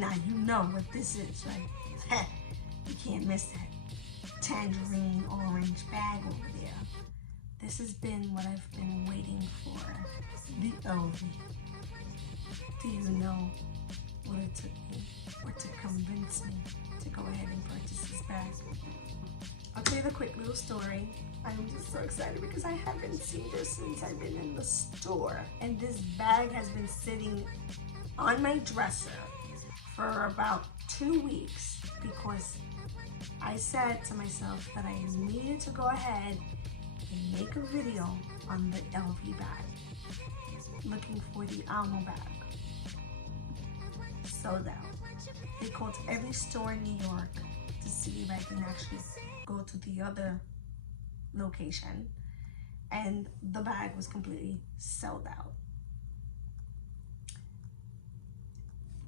Now you know what this is, right? You can't miss that tangerine orange bag over there. This has been what I've been waiting for. The LV. Do you know what it took me, or to convince me to go ahead and purchase this bag? I'll tell you the quick little story. I'm just so excited because I haven't seen this since I've been in the store. And this bag has been sitting on my dresser for about 2 weeks because I said to myself that I needed to go ahead and make a video on the LV bag, looking for the Alma bag. Sold out. They called every store in New York to see if I can actually go to the other location, and the bag was completely sold out.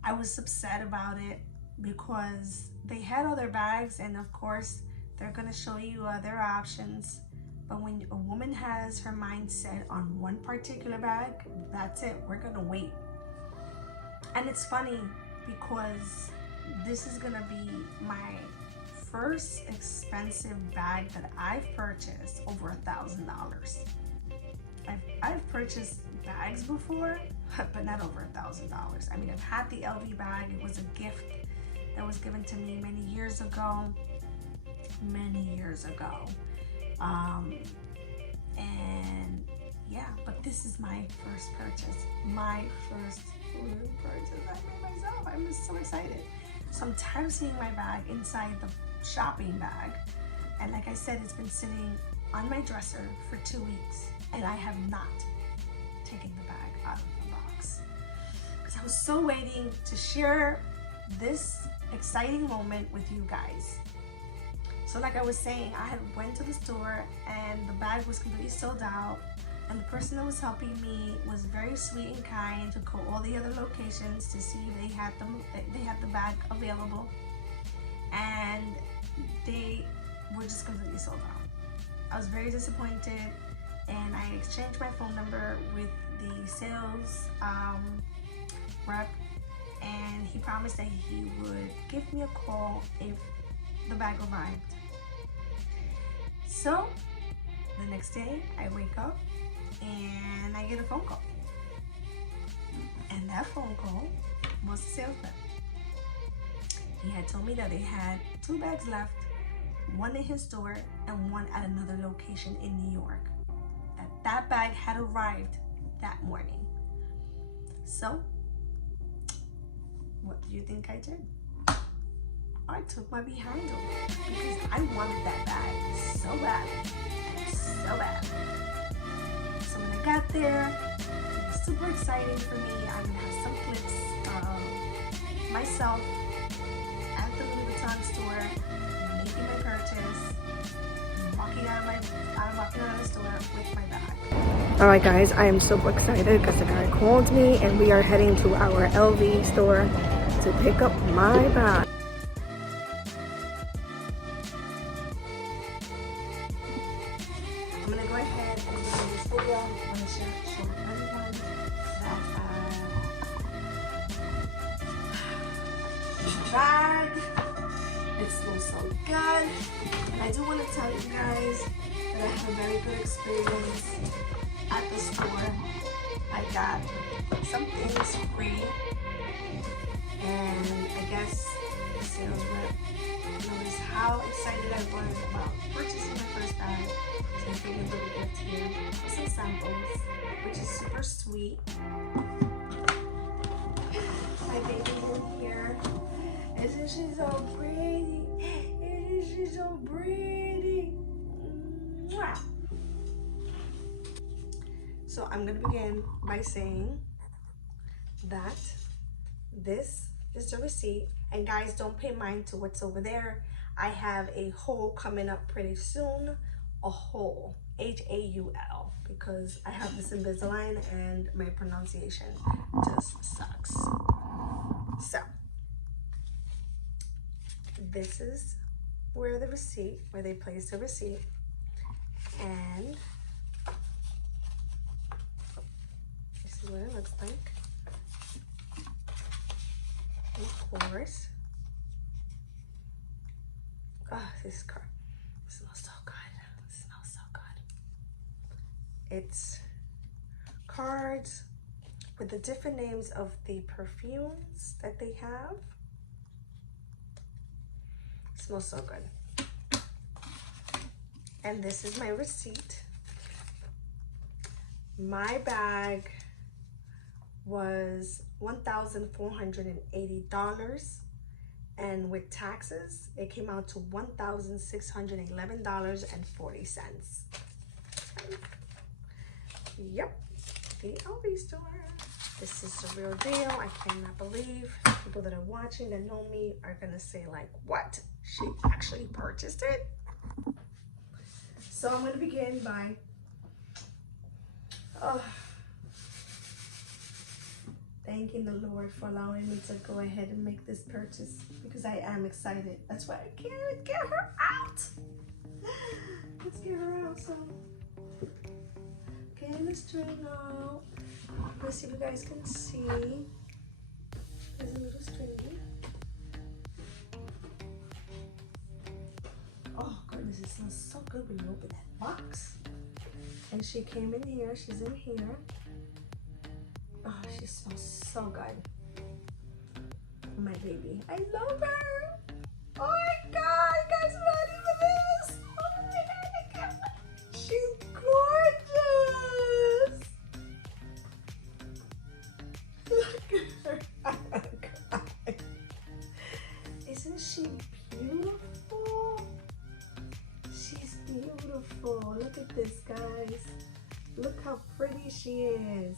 I was upset about it because they had other bags, and of course they're gonna show you other options, but when a woman has her mind set on one particular bag, that's it. We're gonna wait. And it's funny because this is gonna be my first expensive bag that I've purchased over $1,000. I've purchased bags before, but not over $1,000. I mean, I've had the LV bag. It was a gift that was given to me many years ago. And yeah, but this is my first purchase. My first real purchase I made myself. I'm just so excited. So I'm tired of seeing my bag inside the shopping bag. And like I said, it's been sitting on my dresser for 2 weeks, and I have not taken the bag out of the box because I was so waiting to share this exciting moment with you guys. So like I was saying, I had went to the store and the bag was completely sold out, and the person that was helping me was very sweet and kind to call all the other locations to see if they had the bag available, and they were just completely sold out. I was very disappointed, and I exchanged my phone number with the sales rep, and he promised that he would give me a call if the bag arrived. So the next day I wake up and I get a phone call, and that phone call was the sales rep. He had told me that they had 2 bags left, one in his store and one at another location in New York. That bag had arrived that morning. So what do you think I did? I took my behind over because I wanted that bag so bad, so bad. So when I got there, it was super exciting for me. I'm gonna have some clips of myself at the Louis Vuitton store, making my purchase, walking out of the store with my bag. All right, guys, I am super excited because the guy called me, and we are heading to our LV store to pick up my bag. I'm gonna go ahead and do this video. I'm gonna show everyone that the bag, it smells so good. And I do want to tell you guys that I had a very good experience at the store. I got some things free, and I guess the sales rep noticed how excited I was about purchasing my first bag. So I gave me a little gift here with some samples, which is super sweet. My baby's in here. Isn't she so pretty? Isn't she so pretty? Mwah. So I'm gonna begin by saying that this is the receipt, and guys, don't pay mind to what's over there. I have a haul coming up pretty soon, a haul, H-A-U-L, because I have this Invisalign and my pronunciation just sucks. So this is where they place the receipt, and this is what it looks like. of course. Oh, this card smells so good. It smells so good. It's cards with the different names of the perfumes that they have. It smells so good. And this is my receipt. My bag was $1,480, and with taxes it came out to $1,611.40. Yep, the LV store. This is the real deal. I cannot believe people that are watching that know me are gonna say like, what? She actually purchased it? So I'm gonna begin by thanking the Lord for allowing me to go ahead and make this purchase, because I am excited. That's why I can't get her out. Let's get her out. So, getting the string out. Let's see if you guys can see. There's a little string. Oh goodness, it smells so good when you open that box. And she came in here. She's in here. Oh, she smells so good. My baby. I love her. Oh my God, you guys ready for this? Oh my God. She's gorgeous. Look at her. Oh my God. Isn't she beautiful? She's beautiful. Look at this, guys. Look how pretty she is.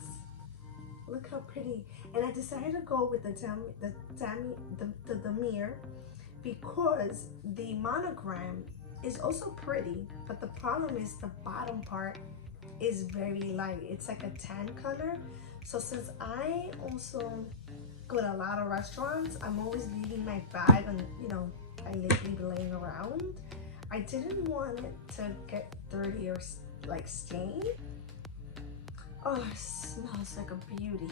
Look how pretty. And I decided to go with the Damier because the monogram is also pretty, but the problem is the bottom part is very light. It's like a tan color. So since I also go to a lot of restaurants, I'm always leaving my bag and, you know, I leave laying around. I didn't want it to get dirty or like stained. Oh, it smells like a beauty.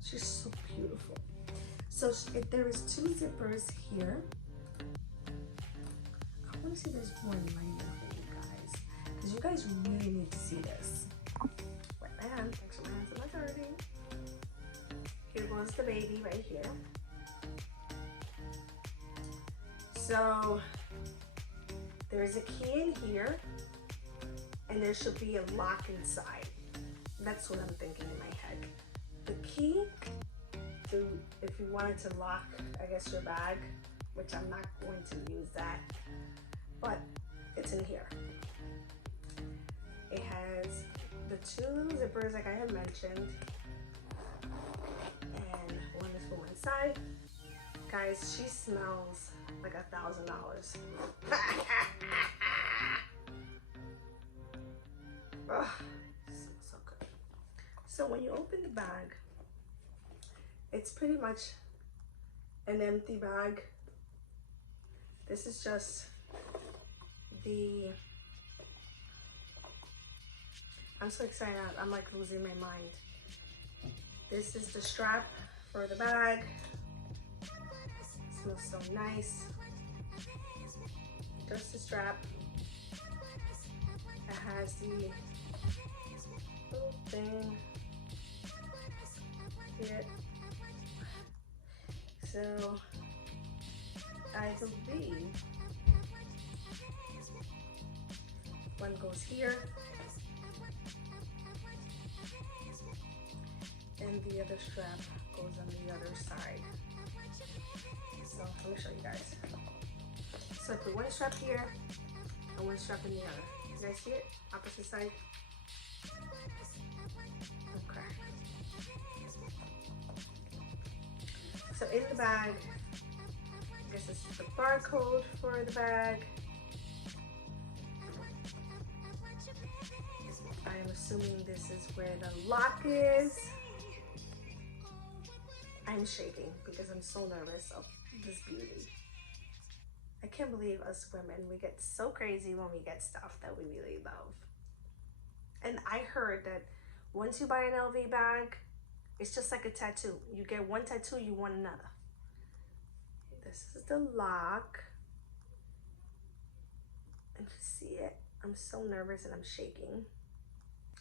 She's so beautiful. So there is 2 zippers here. I want to see if there's one right here for you guys, because you guys really need to see this. Wet my hands. Actually, my hands are not dirty. Here goes the baby right here. So there's a key in here, and there should be a lock inside. That's what I'm thinking in my head. The key to, if you wanted to lock, I guess, your bag, which I'm not going to use that, but it's in here. It has the 2 little zippers like I had mentioned, and one is for one side. Guys, she smells like $1,000. Oh, smells so good. So when you open the bag, it's pretty much an empty bag. This is just the, I'm so excited, I'm like losing my mind. This is the strap for the bag. It smells so nice. Just the strap. It has the little thing here. So I believe one goes here and the other strap goes on the other side. So let me show you guys. So I put one strap here and one strap in the other. You guys see it? Opposite side. Okay. So in the bag, I guess this is the barcode for the bag. I am assuming this is where the lock is. I'm shaking because I'm so nervous of this beauty. I can't believe us women, we get so crazy when we get stuff that we really love. And I heard that once you buy an LV bag, it's just like a tattoo. You get one tattoo, you want another. This is the lock. You can see it. I'm so nervous and I'm shaking.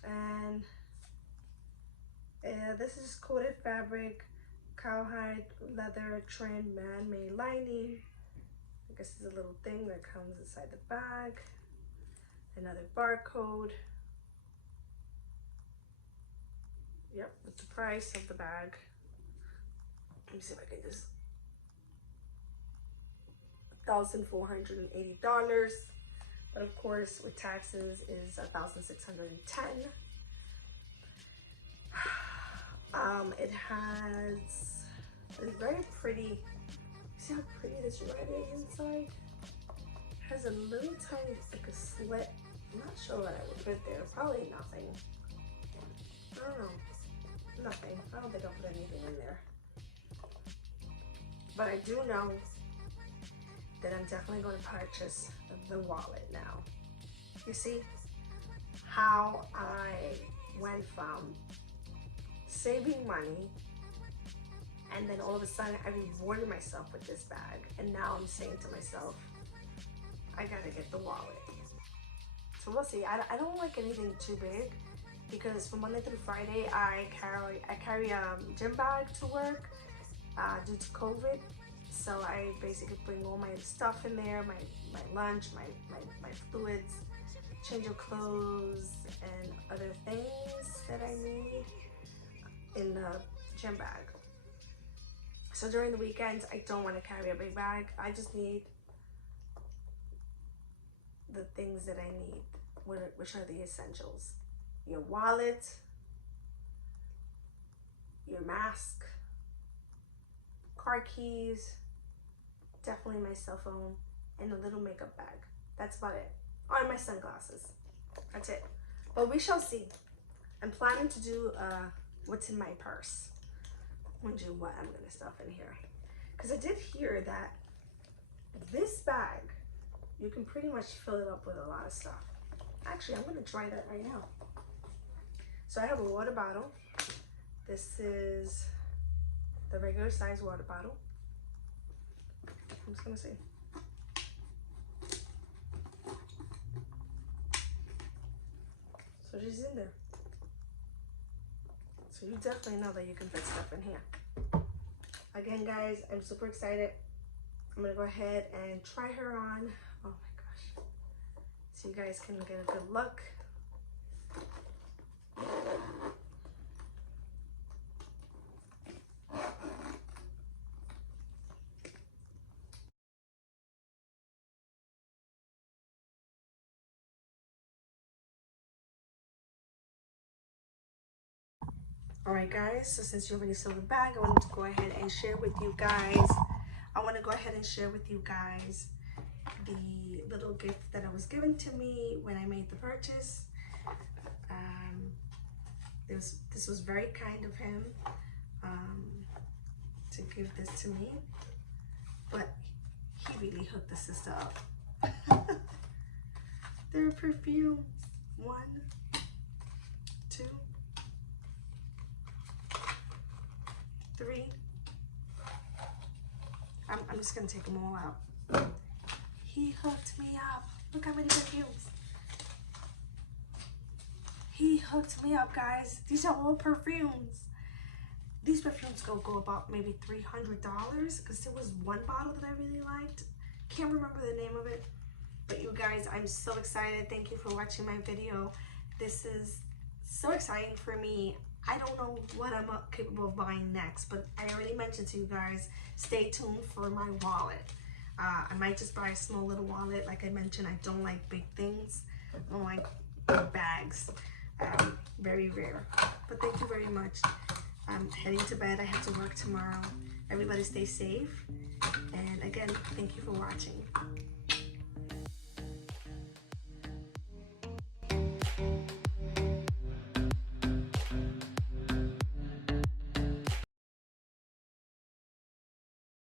And this is coated fabric, cowhide, leather, trim, man-made lining. I guess there's a little thing that comes inside the bag. Another barcode. Yep, with the price of the bag. Let me see if I can just. $1,480. But of course, with taxes, is $1,610. It has a very pretty. See how pretty this red is inside? It has a little tiny, like a slit. I'm not sure what I would put there. Probably nothing. I don't know. Nothing. I don't think I'll put anything in there. But I do know that I'm definitely going to purchase the wallet now. You see how I went from saving money, and then all of a sudden I rewarded myself with this bag, and now I'm saying to myself, I gotta get the wallet. So we'll see. I don't like anything too big, because from Monday through Friday I carry a gym bag to work due to COVID. So I basically bring all my stuff in there, my lunch, my fluids, change of clothes, and other things that I need in the gym bag. So during the weekends, I don't want to carry a big bag. I just need the things that I need, which are the essentials. Your wallet, your mask, car keys, definitely my cell phone, and a little makeup bag. That's about it. Oh, and my sunglasses. That's it. But we shall see. I'm planning to do what's in my purse. I wonder what I'm gonna stuff in here. Because I did hear that this bag, you can pretty much fill it up with a lot of stuff. Actually, I'm gonna try that right now. So I have a water bottle. This is the regular size water bottle. I'm just gonna see. So she's in there. So you definitely know that you can fit stuff in here. Again, guys, I'm super excited. I'm gonna go ahead and try her on. Oh my gosh. So you guys can get a good look. Alright guys, so since you already saw the bag, I wanted to go ahead and share with you guys. The little gift that I was given to me when I made the purchase. This was very kind of him to give this to me, but he really hooked the sister up. There are perfumes. 1, 2, 3. I'm just gonna take them all out. He hooked me up. Look how many perfumes. He hooked me up, guys. These are all perfumes. These perfumes go about maybe $300, because there was one bottle that I really liked. Can't remember the name of it. But you guys, I'm so excited. Thank you for watching my video. This is so exciting for me. I don't know what I'm capable of buying next, but I already mentioned to you guys, stay tuned for my wallet. I might just buy a small little wallet. Like I mentioned, I don't like big things. I don't like big bags. Very rare. But thank you very much. I'm heading to bed. I have to work tomorrow. Everybody stay safe. And again, thank you for watching.